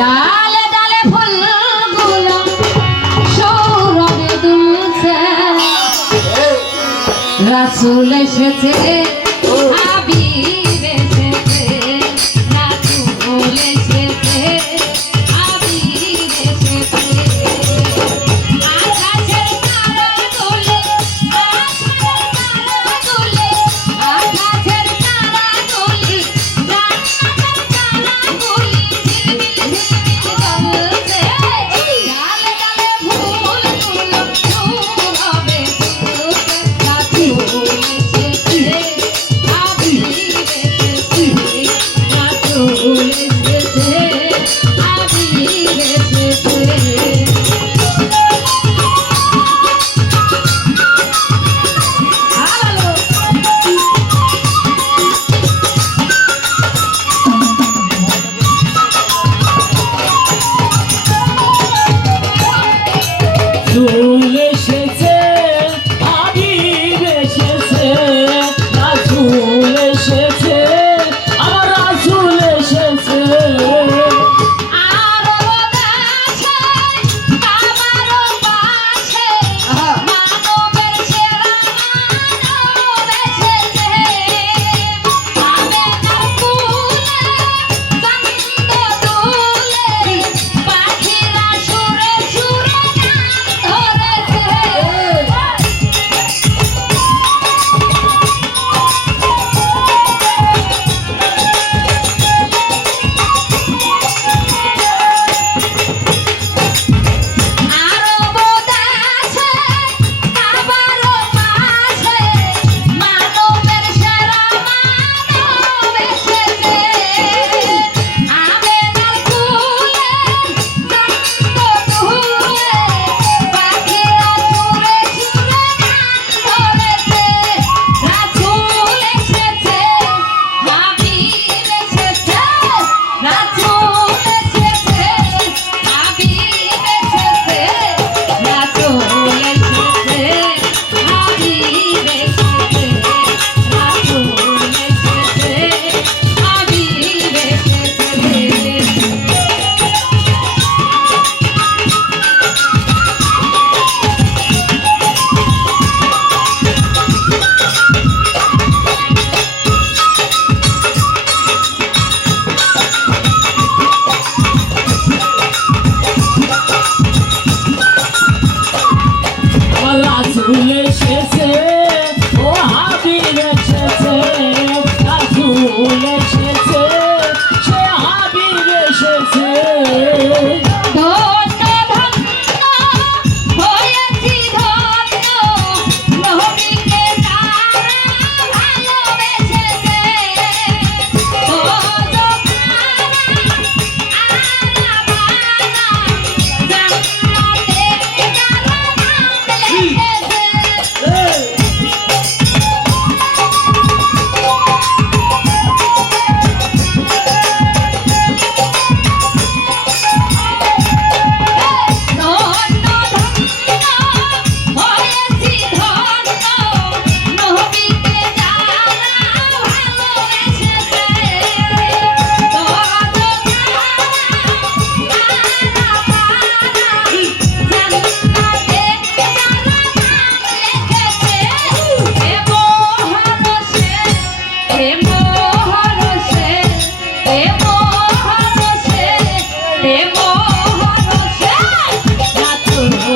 ডালে ডালে ফুলগুলো রাসুল এসেছে। হয়েছে।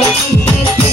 Thank you.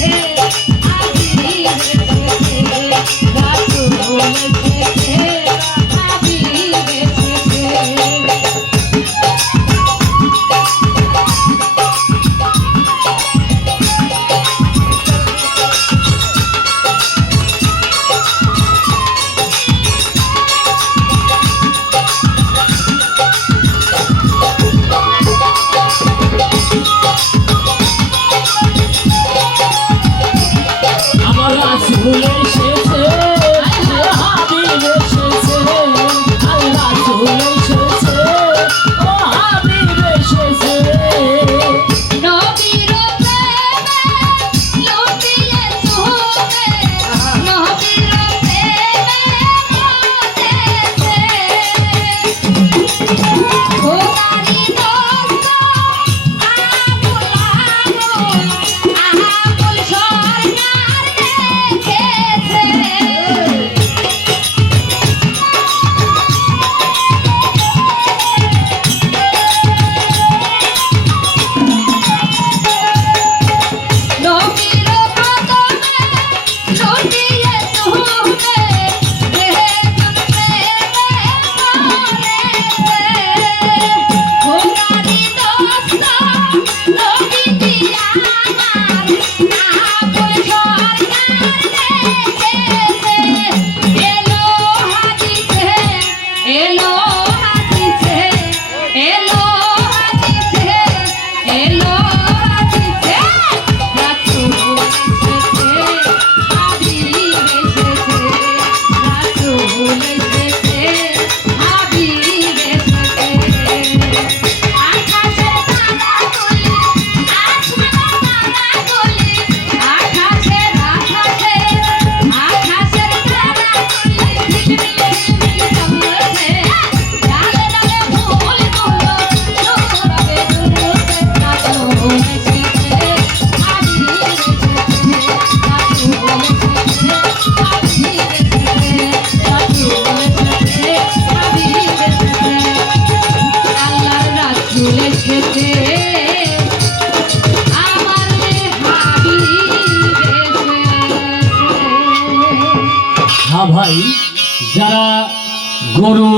ভাই যারা গরু